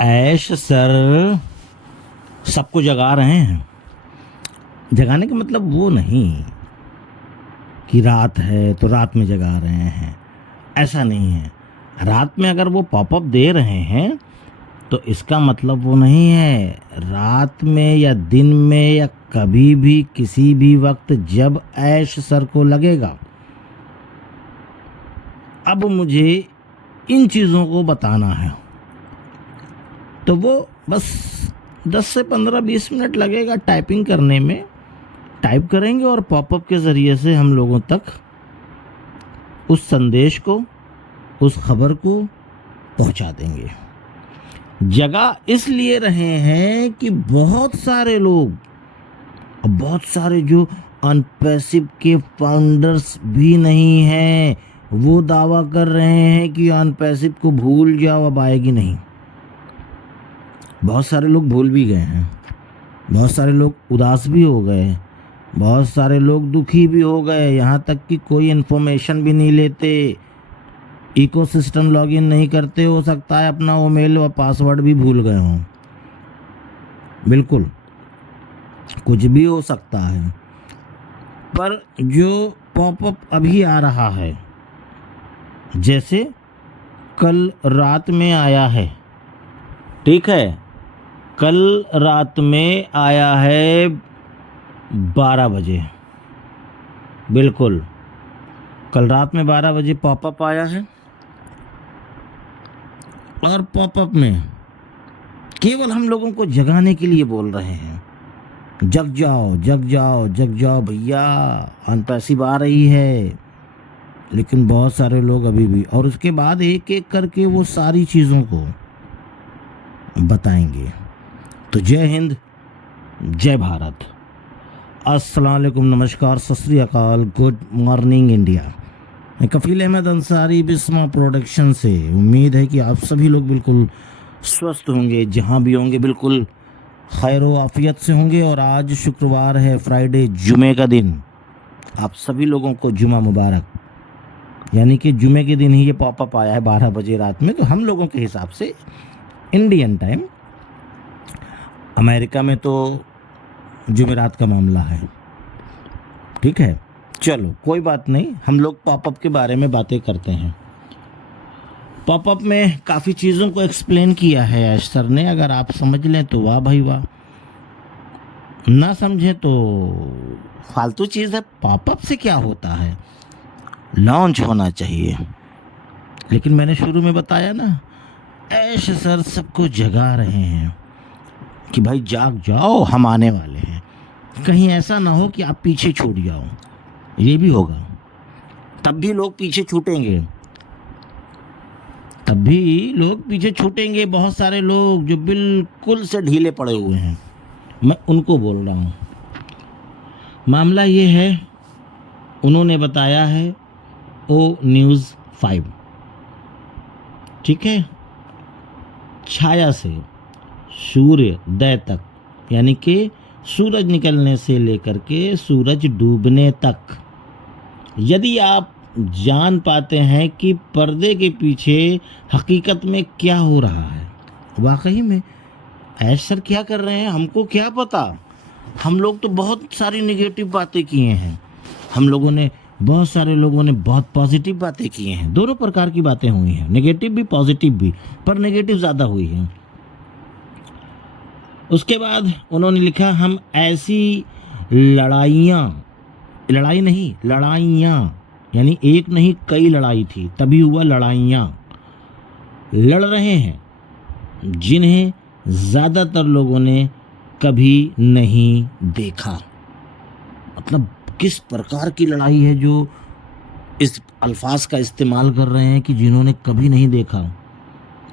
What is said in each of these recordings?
ऐश sir सबको जगा रहे हैं। जगाने का मतलब वो नहीं कि रात है तो रात में जगा रहे हैं, ऐसा नहीं है। रात में अगर वो पॉपअप दे रहे हैं तो इसका मतलब वो नहीं है रात में या दिन में या कभी भी किसी भी वक्त जब ऐश सर को लगेगा। अब मुझे इन चीज़ों को बताना है तो वो बस 10 से 15-20 मिनट लगेगा टाइपिंग करने में। टाइप करेंगे और पॉपअप के ज़रिए से हम लोगों तक उस संदेश को, उस खबर को पहुंचा देंगे। जगा इसलिए रहे हैं कि बहुत सारे लोग, बहुत सारे जो अनपैसिव के फाउंडर्स भी नहीं हैं, वो दावा कर रहे हैं कि अनपैसिव को भूल जाओ, अब आएगी नहीं। बहुत सारे लोग भूल भी गए हैं, बहुत सारे लोग उदास भी हो गए, बहुत सारे लोग दुखी भी हो गए, यहाँ तक कि कोई इन्फॉर्मेशन भी नहीं लेते, इकोसिस्टम लॉगिन नहीं करते। हो सकता है अपना ईमेल और पासवर्ड भी भूल गए हों। बिल्कुल कुछ भी हो सकता है। पर जो पॉपअप अभी आ रहा है, जैसे कल रात में आया है, ठीक है, कल रात में आया है 12 बजे, बिल्कुल कल रात में 12 बजे पॉपअप आया है। और पॉपअप में केवल हम लोगों को जगाने के लिए बोल रहे हैं, जग जाओ जग जाओ जग जाओ भैया, अनपैसिव आ रही है। लेकिन बहुत सारे लोग अभी भी, और उसके बाद एक एक करके वो सारी चीज़ों को बताएंगे। तो जय हिंद, जय भारत, अस्सलाम वालेकुम, नमस्कार, सत श्री अकाल, गुड मॉर्निंग इंडिया। मैं कफील अहमद अंसारी बिस्मा प्रोडक्शन से। उम्मीद है कि आप सभी लोग बिल्कुल स्वस्थ होंगे, जहाँ भी होंगे बिल्कुल खैर व आफियत से होंगे। और आज शुक्रवार है, फ्राइडे, जुमे का दिन। आप सभी लोगों को जुमा मुबारक। यानी कि जुमे के दिन ही ये पॉपअप आया है 12 बजे रात में, तो हम लोगों के हिसाब से इंडियन टाइम। अमेरिका में तो जुमेरात का मामला है, ठीक है। चलो कोई बात नहीं, हम लोग पॉपअप के बारे में बातें करते हैं। पॉपअप में काफ़ी चीज़ों को एक्सप्लेन किया है ऐश सर ने। अगर आप समझ लें तो वाह भाई वाह, ना समझें तो फालतू चीज़ है। पॉपअप से क्या होता है, लॉन्च होना चाहिए। लेकिन मैंने शुरू में बताया ना, ऐश सर सबको जगा रहे हैं कि भाई जाग जाओ, हम आने वाले हैं। कहीं ऐसा ना हो कि आप पीछे छूट जाओ, ये भी होगा। तब भी लोग पीछे छूटेंगे, तब भी लोग पीछे छूटेंगे। बहुत सारे लोग जो बिल्कुल से ढीले पड़े हुए हैं, मैं उनको बोल रहा हूँ। मामला ये है, उन्होंने बताया है ओ न्यूज़ 5, ठीक है, छाया से सूर्योदय तक, यानी कि सूरज निकलने से लेकर के सूरज डूबने तक, यदि आप जान पाते हैं कि पर्दे के पीछे हकीकत में क्या हो रहा है, वाकई में ऐश सर क्या कर रहे हैं हमको क्या पता। हम लोग तो बहुत सारी नेगेटिव बातें किए हैं, हम लोगों ने, बहुत सारे लोगों ने बहुत पॉजिटिव बातें किए हैं। दोनों प्रकार की बातें हुई हैं, नेगेटिव भी पॉजिटिव भी, पर नेगेटिव ज़्यादा हुई है। उसके बाद उन्होंने लिखा, हम ऐसी लड़ाइयाँ, लड़ाई नहीं लड़ाइयाँ, यानी एक नहीं कई लड़ाई थी, तभी हुआ लड़ाइयाँ, लड़ रहे हैं जिन्हें ज़्यादातर लोगों ने कभी नहीं देखा। मतलब किस प्रकार की लड़ाई है जो इस अल्फाज का इस्तेमाल कर रहे हैं कि जिन्होंने कभी नहीं देखा।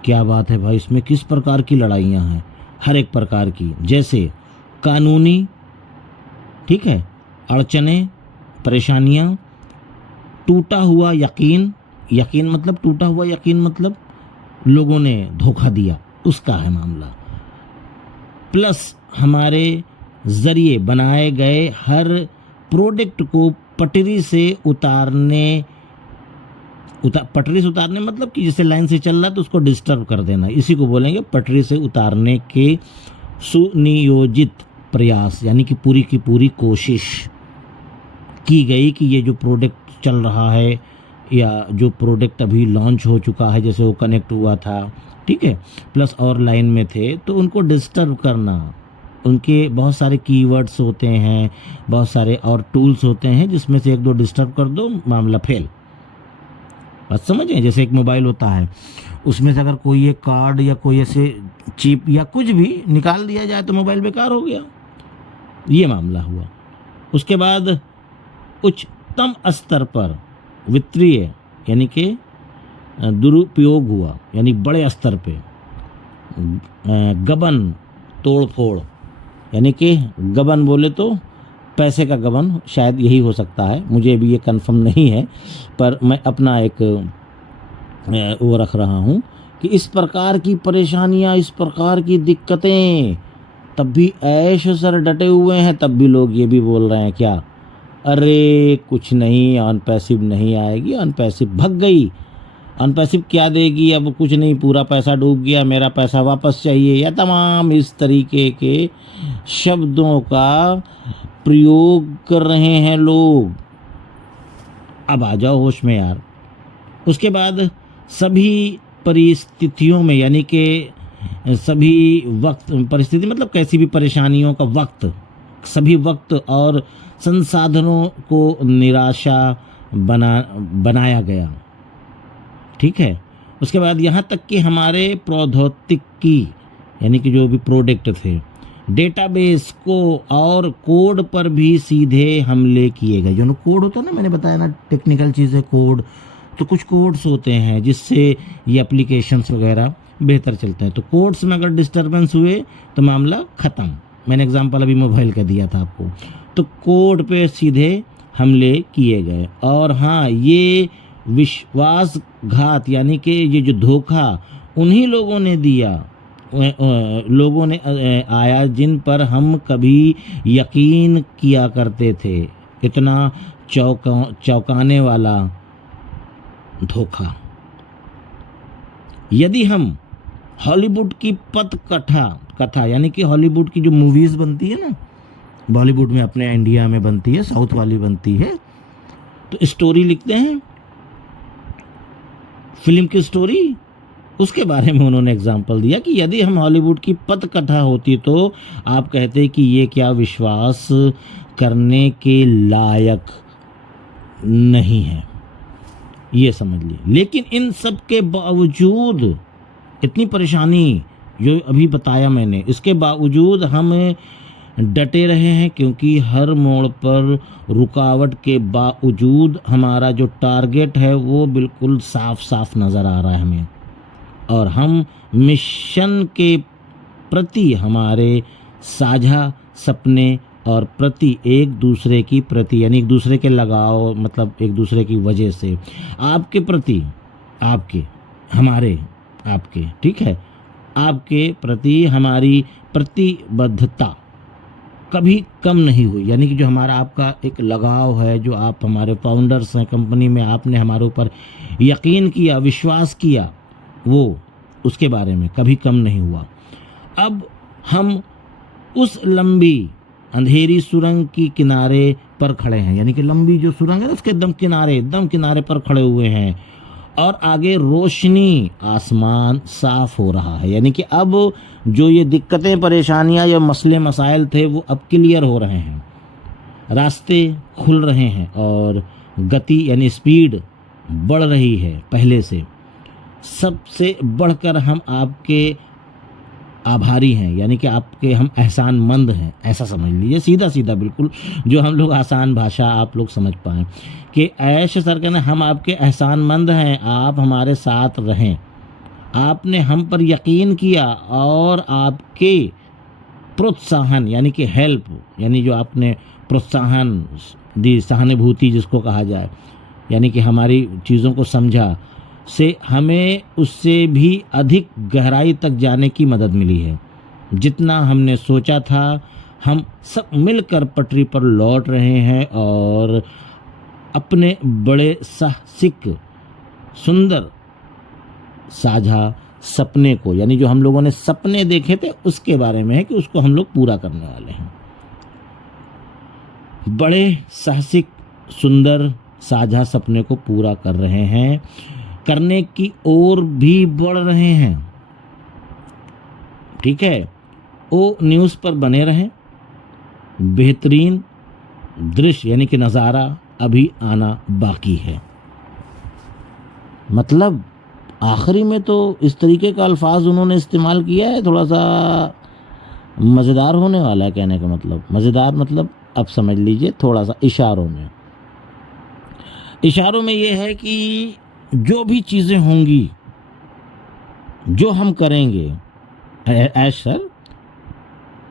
क्या बात है भाई, इसमें किस प्रकार की लड़ाइयाँ हैं, हर एक प्रकार की। जैसे कानूनी, ठीक है, अड़चने, परेशानियाँ, टूटा हुआ यकीन, यकीन मतलब टूटा हुआ यकीन मतलब लोगों ने धोखा दिया, उसका है मामला। प्लस हमारे ज़रिए बनाए गए हर प्रोडक्ट को पटरी से उतारने पटरी से उतारने मतलब कि जैसे लाइन से चल रहा है तो उसको डिस्टर्ब कर देना, इसी को बोलेंगे पटरी से उतारने के सुनियोजित प्रयास, यानी कि पूरी की पूरी कोशिश की गई कि ये जो प्रोडक्ट चल रहा है या जो प्रोडक्ट अभी लॉन्च हो चुका है, जैसे वो कनेक्ट हुआ था, ठीक है, प्लस और लाइन में थे, तो उनको डिस्टर्ब करना। उनके बहुत सारे कीवर्ड्स होते हैं, बहुत सारे और टूल्स होते हैं, जिसमें से एक दो डिस्टर्ब कर दो, मामला फेल। बात समझें? जैसे एक मोबाइल होता है, उसमें से अगर कोई एक कार्ड या कोई ऐसे चिप या कुछ भी निकाल दिया जाए तो मोबाइल बेकार हो गया, ये मामला हुआ। उसके बाद उच्चतम स्तर पर वित्तीय यानी कि दुरुपयोग हुआ, यानी बड़े स्तर पे गबन तोड़ फोड़, यानी कि गबन बोले तो पैसे का गबन, शायद यही हो सकता है, मुझे भी ये कंफर्म नहीं है, पर मैं अपना एक वो रख रहा हूँ कि इस प्रकार की परेशानियाँ, इस प्रकार की दिक्कतें, तब भी ऐश सर डटे हुए हैं, तब भी लोग ये भी बोल रहे हैं क्या, अरे कुछ नहीं, अनपैसिव नहीं आएगी, अनपैसिव भग गई, अनपैसिव क्या देगी, अब कुछ नहीं, पूरा पैसा डूब गया, मेरा पैसा वापस चाहिए, या तमाम इस तरीके के शब्दों का प्रयोग कर रहे हैं लोग। अब आ जाओ होश में यार। उसके बाद सभी परिस्थितियों में, यानी कि सभी वक्त, परिस्थिति मतलब कैसी भी परेशानियों का वक्त, सभी वक्त और संसाधनों को निराशा बनाया गया, ठीक है। उसके बाद यहाँ तक कि हमारे प्रौद्योगिकी यानी कि जो भी प्रोडक्ट थे, डेटाबेस को और कोड पर भी सीधे हमले किए गए। जो कोड होता है ना, मैंने बताया ना, टेक्निकल चीज़ें, कोड, तो कुछ कोड्स होते हैं जिससे ये एप्लीकेशंस वगैरह बेहतर चलते हैं। तो कोड्स में अगर डिस्टर्बेंस हुए तो मामला ख़त्म। मैंने एग्जांपल अभी मोबाइल का दिया था आपको। तो कोड पे सीधे हमले किए गए। और हाँ, ये विश्वासघात यानी कि ये जो धोखा उन्हीं लोगों ने दिया, लोगों ने आया जिन पर हम कभी यकीन किया करते थे। इतना चौंकाने वाला धोखा। यदि हम हॉलीवुड की कथा यानी कि हॉलीवुड की जो मूवीज़ बनती है ना, बॉलीवुड में अपने इंडिया में बनती है, साउथ वाली बनती है, तो स्टोरी लिखते हैं, फिल्म की स्टोरी, उसके बारे में उन्होंने एग्जाम्पल दिया कि यदि हम हॉलीवुड की पटकथा होती तो आप कहते कि ये क्या विश्वास करने के लायक नहीं है, ये समझ लिए। लेकिन इन सब के बावजूद, इतनी परेशानी जो अभी बताया मैंने, इसके बावजूद हम डटे रहे हैं, क्योंकि हर मोड़ पर रुकावट के बावजूद हमारा जो टारगेट है वो बिल्कुल साफ साफ नज़र आ रहा है हमें, और हम मिशन के प्रति, हमारे साझा सपने और प्रति, एक दूसरे की प्रति, यानी एक दूसरे के लगाव, मतलब एक दूसरे की वजह से आपके प्रति, आपके, हमारे, आपके, ठीक है, आपके प्रति हमारी प्रतिबद्धता कभी कम नहीं हुई। यानी कि जो हमारा आपका एक लगाव है, जो आप हमारे फाउंडर्स हैं कंपनी में, आपने हमारे ऊपर यकीन किया, विश्वास किया, वो उसके बारे में कभी कम नहीं हुआ। अब हम उस लंबी अंधेरी सुरंग की किनारे पर खड़े हैं, यानी कि लंबी जो सुरंग है ना, उसके एकदम किनारे पर खड़े हुए हैं, और आगे रोशनी, आसमान साफ हो रहा है। यानी कि अब जो ये दिक्कतें, परेशानियां, या मसले मसाइल थे, वो अब क्लियर हो रहे हैं, रास्ते खुल रहे हैं, और गति यानी स्पीड बढ़ रही है पहले से। सबसे बढ़कर हम आपके आभारी हैं, यानी कि आपके हम एहसानमंद हैं, ऐसा समझ लीजिए, सीधा सीधा बिल्कुल, जो हम लोग आसान भाषा आप लोग समझ पाएँ कि ऐश सर कहना, हम आपके एहसानमंद हैं, आप हमारे साथ रहें, आपने हम पर यकीन किया, और आपके प्रोत्साहन यानी कि हेल्प, यानी जो आपने प्रोत्साहन दी, सहानुभूति जिसको कहा जाए, यानी कि हमारी चीज़ों को समझा, से हमें उससे भी अधिक गहराई तक जाने की मदद मिली है। जितना हमने सोचा था, हम सब मिलकर पटरी पर लौट रहे हैं, और अपने बड़े साहसिक सुंदर साझा सपने को, यानी जो हम लोगों ने सपने देखे थे उसके बारे में है कि उसको हम लोग पूरा करने वाले हैं। बड़े साहसिक सुंदर साझा सपने को पूरा कर रहे हैं, करने की ओर भी बढ़ रहे हैं। ठीक है, वो न्यूज़ पर बने रहें। बेहतरीन दृश्य यानी कि नज़ारा अभी आना बाकी है। मतलब आखिरी में तो इस तरीके का अल्फाज उन्होंने इस्तेमाल किया है, थोड़ा सा मज़ेदार होने वाला है। कहने का मतलब मज़ेदार मतलब अब समझ लीजिए, थोड़ा सा इशारों में ये है कि जो भी चीज़ें होंगी, जो हम करेंगे सर,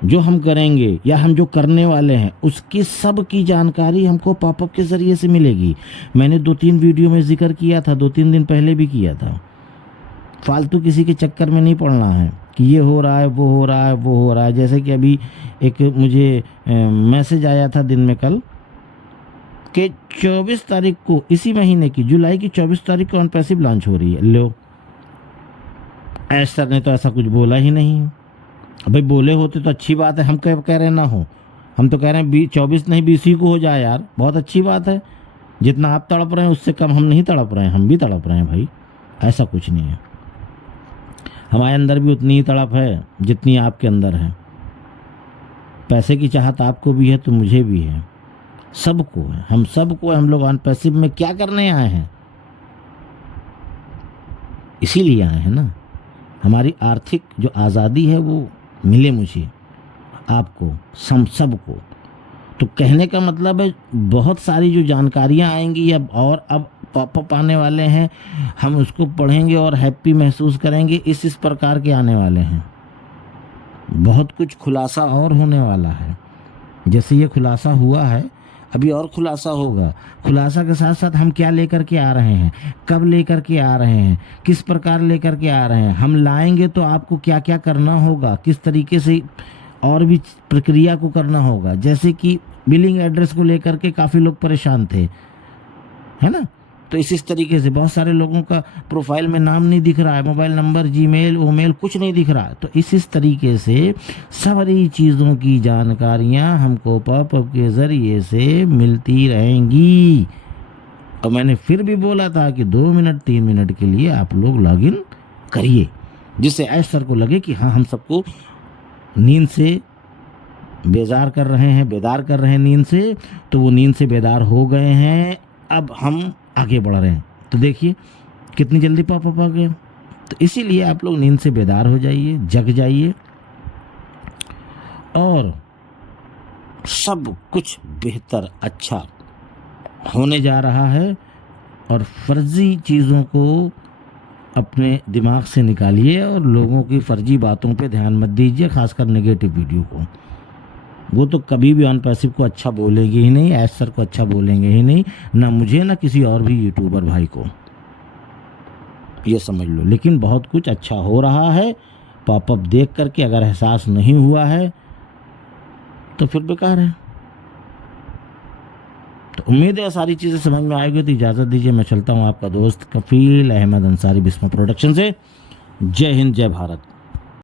जो हम करेंगे या हम जो करने वाले हैं, उसकी सब की जानकारी हमको पॉपअप के ज़रिए से मिलेगी। मैंने 2-3 वीडियो में जिक्र किया था, 2-3 दिन पहले भी किया था। फालतू किसी के चक्कर में नहीं पड़ना है कि ये हो रहा है, वो हो रहा है, वो हो रहा है। जैसे कि अभी एक मुझे मैसेज आया था दिन में कल कि 24 तारीख को, इसी महीने की जुलाई की 24 तारीख को अनपैसिव लॉन्च हो रही है। लो, सर ने तो ऐसा कुछ बोला ही नहीं है। भाई बोले होते तो अच्छी बात है, हम कह रहे ना हो, हम तो कह रहे हैं 24 नहीं 20 ही को हो जाए यार, बहुत अच्छी बात है। जितना आप तड़प रहे हैं उससे कम हम नहीं तड़प रहे हैं, हम भी तड़प रहे हैं भाई, ऐसा कुछ नहीं है। हमारे अंदर भी उतनी ही तड़प है जितनी आपके अंदर है। पैसे की चाहत आपको भी है तो मुझे भी है, सबको है, हम सबको है। हम लोग अनपैसिव में क्या करने आए हैं? इसीलिए आए हैं ना, हमारी आर्थिक जो आज़ादी है वो मिले मुझे, आपको, सबको। तो कहने का मतलब है बहुत सारी जो जानकारियाँ आएंगी अब पॉपअप आने वाले हैं, हम उसको पढ़ेंगे और हैप्पी महसूस करेंगे। इस प्रकार के आने वाले हैं। बहुत कुछ खुलासा और होने वाला है। जैसे ये खुलासा हुआ है, अभी और खुलासा होगा। खुलासा के साथ साथ हम क्या लेकर के आ रहे हैं, कब लेकर के आ रहे हैं, किस प्रकार लेकर के आ रहे हैं, हम लाएंगे तो आपको क्या क्या करना होगा, किस तरीके से और भी प्रक्रिया को करना होगा। जैसे कि बिलिंग एड्रेस को लेकर के काफ़ी लोग परेशान थे, है ना। तो इस तरीके से बहुत सारे लोगों का प्रोफाइल में नाम नहीं दिख रहा है, मोबाइल नंबर, जीमेल, ईमेल कुछ नहीं दिख रहा है। तो इस तरीके से सारी चीज़ों की जानकारियाँ हमको पॉपअप के ज़रिए से मिलती रहेंगी। और मैंने फिर भी बोला था कि 2 मिनट 3 मिनट के लिए आप लोग लॉगिन करिए, जिससे ऐश सर को लगे कि हाँ, हम सबको नींद से बेजार कर रहे हैं, बेदार कर रहे हैं नींद से। तो वो नींद से बेदार हो गए हैं, अब हम आगे बढ़ रहे हैं। तो देखिए कितनी जल्दी पॉपअप आ गया। तो इसीलिए आप लोग नींद से बेदार हो जाइए, जग जाइए, और सब कुछ बेहतर अच्छा होने जा रहा है। और फर्जी चीज़ों को अपने दिमाग से निकालिए और लोगों की फर्जी बातों पे ध्यान मत दीजिए, खासकर नेगेटिव वीडियो को। वो तो कभी भी अनपैसिव को अच्छा बोलेंगे ही नहीं, ऐश सर को अच्छा बोलेंगे ही नहीं, ना मुझे ना किसी और भी यूट्यूबर भाई को, ये समझ लो। लेकिन बहुत कुछ अच्छा हो रहा है। पॉपअप देख करके अगर एहसास नहीं हुआ है तो फिर बेकार है। तो उम्मीद है सारी चीज़ें समझ में आएगी। तो इजाज़त दीजिए, मैं चलता हूँ। आपका दोस्त कफील अहमद अंसारी, बिस्मा प्रोडक्शन से। जय हिंद, जय भारत।